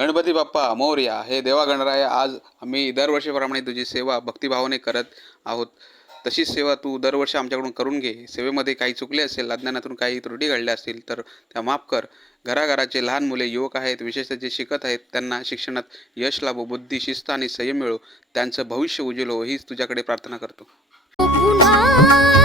गणपती बाप्पा मोरया. हे देवा गणराया, आज आम्ही दरवर्षीप्रमाणे तुझी सेवा भक्तिभावाने करत आहोत. तशीच सेवा तू दरवर्षी आमच्याकडून करून घे. सेवेमध्ये काही चुकले असेल, अज्ञानातून काही त्रुटी घडल्या असतील तर त्या माफ कर. घराघराचे लहान मुले, युवक आहेत, विशेषतः जे शिकत आहेत, त्यांना शिक्षणात यश लाभो, बुद्धी, शिस्त आणि संयम मिळो, त्यांचं भविष्य उज्वलो, हीच तुझ्याकडे प्रार्थना करतो. पुन्हा